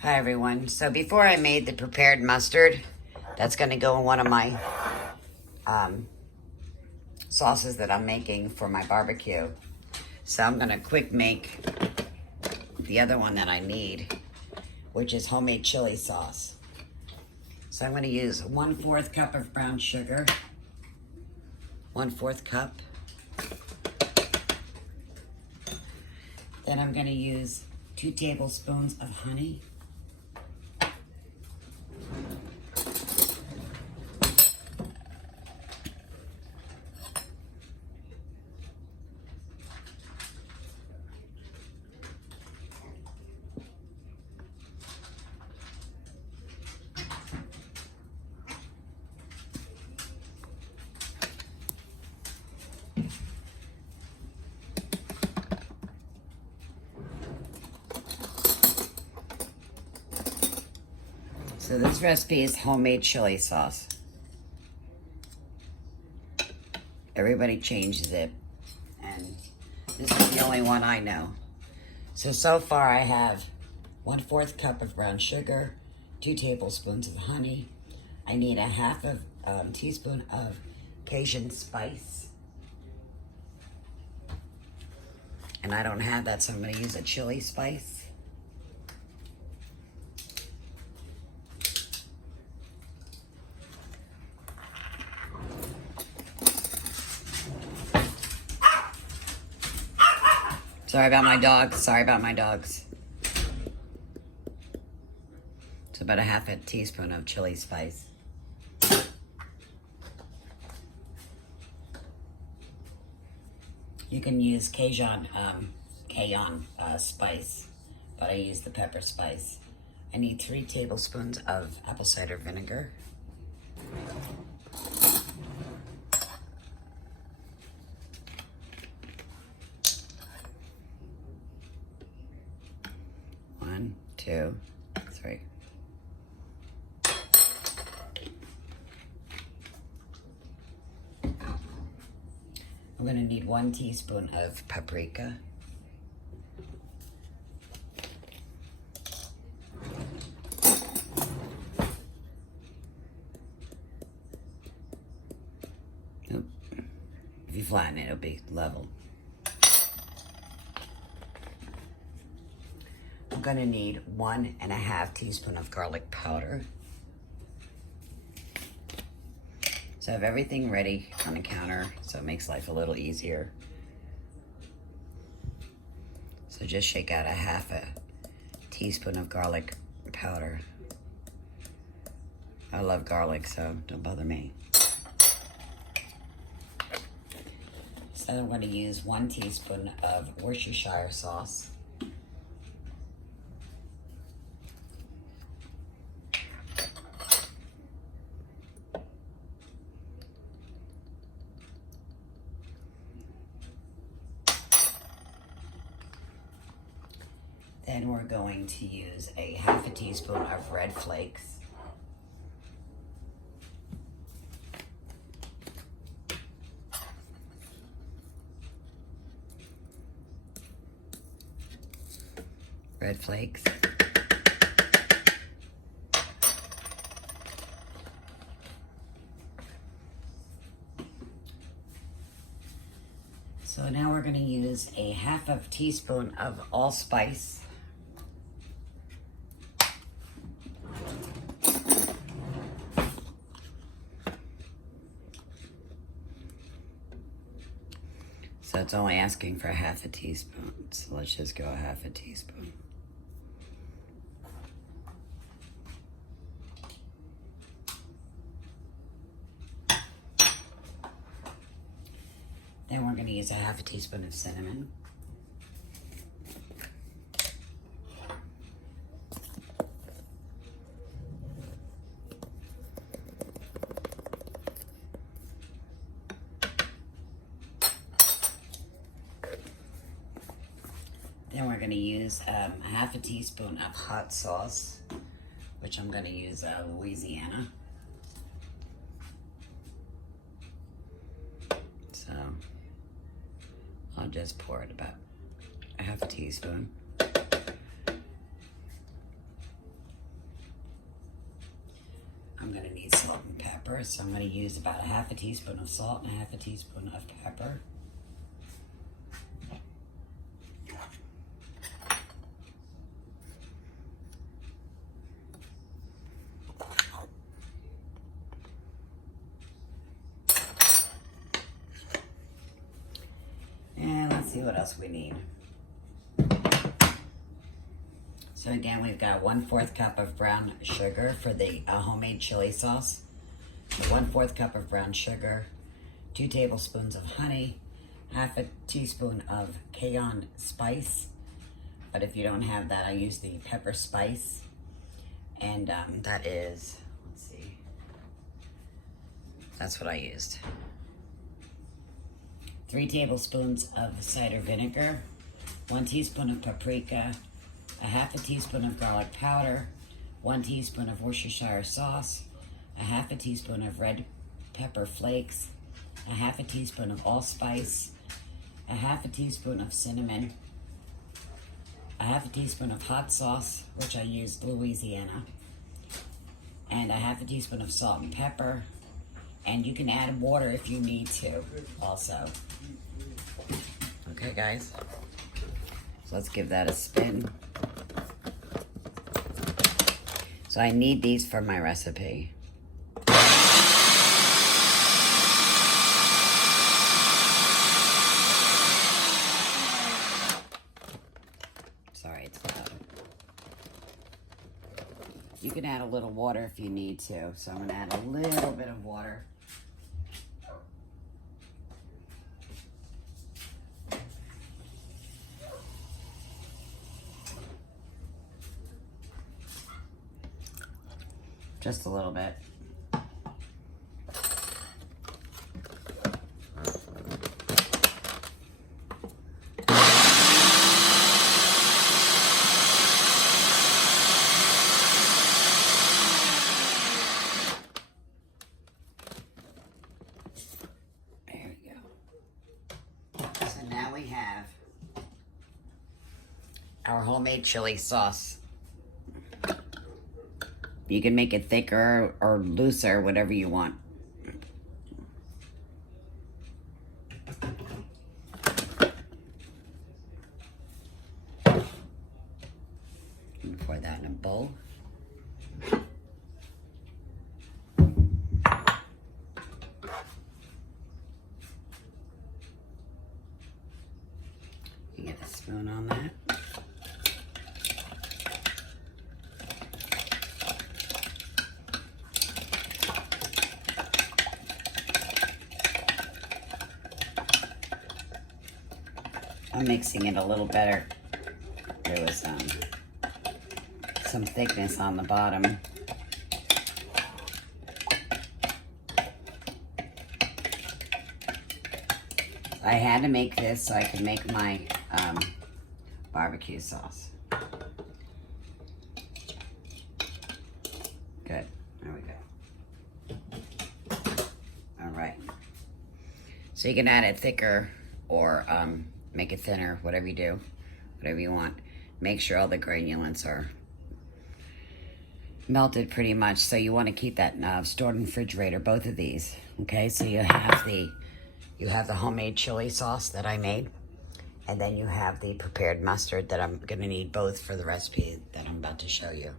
Hi everyone. So before I made the prepared mustard, that's going to go in one of my sauces that I'm making for my barbecue. So I'm going to quick make the other one that I need, which is homemade chili sauce. So I'm going to use 1/4 cup of brown sugar, 1/4 cup. Then I'm going to use 2 tablespoons of honey. So this recipe is homemade chili sauce. Everybody changes it, and this is the only one I know. So far I have 1/4 cup of brown sugar, 2 tablespoons of honey. I need a half of teaspoon of cayenne spice. And I don't have that, so I'm gonna use a chili spice. Sorry about my dogs. Sorry about my dogs. It's about a half a teaspoon of chili spice. You can use cayenne spice, but I use the pepper spice. I need 3 tablespoons of apple cider vinegar. One, 2, 3. I'm going to need 1 teaspoon of paprika. Oop. If you flatten it, it'll be level. I'm going to need 1.5 teaspoon of garlic powder. So I have everything ready on the counter, so it makes life a little easier. So just shake out a half a teaspoon of garlic powder. I love garlic, so don't bother me. So I'm going to use 1 teaspoon of Worcestershire sauce. Then we're going to use a half a teaspoon of red flakes. Red flakes. So now we're going to use a half of teaspoon of allspice. So it's only asking for a half a teaspoon. So let's just go a half a teaspoon. Then we're going to use a half a teaspoon of cinnamon. Then we're going to use a half a teaspoon of hot sauce, which I'm going to use Louisiana. So I'll just pour it about a half a teaspoon. gonna need salt and pepper. So I'm gonna use about a half a teaspoon of salt and a half a teaspoon of pepper. And let's see what else we need. So again, we've got 1/4 cup of brown sugar for the homemade chili sauce. So 1/4 cup of brown sugar, 2 tablespoons of honey, half a teaspoon of cayenne spice. But if you don't have that, I use the pepper spice. And that is, let's see, that's what I used. 3 tablespoons of cider vinegar, 1 teaspoon of paprika, a half a teaspoon of garlic powder, 1 teaspoon of Worcestershire sauce, a half a teaspoon of red pepper flakes, a half a teaspoon of allspice, a half a teaspoon of cinnamon, a half a teaspoon of hot sauce, which I used Louisiana, and a half a teaspoon of salt and pepper. And you can add water if you need to also. Okay, guys. So let's give that a spin. So I need these for my recipe. Sorry, it's loud. You can add a little water if you need to. So I'm gonna add a little bit of water. Just a little bit. There we go. So now we have our homemade chili sauce. You can make it thicker or looser, whatever you want. And pour that in a bowl. You get a spoon on that. I'm mixing it a little better. There was some thickness on the bottom. I had to make this so I could make my barbecue sauce. Good. There we go. All right. So you can add it thicker or make it thinner, whatever you do, whatever you want. Make sure all the granulants are melted pretty much. So you want to keep that stored in the refrigerator, both of these. Okay, so you have the homemade chili sauce that I made, and then you have the prepared mustard that I'm gonna need both for the recipe that I'm about to show you.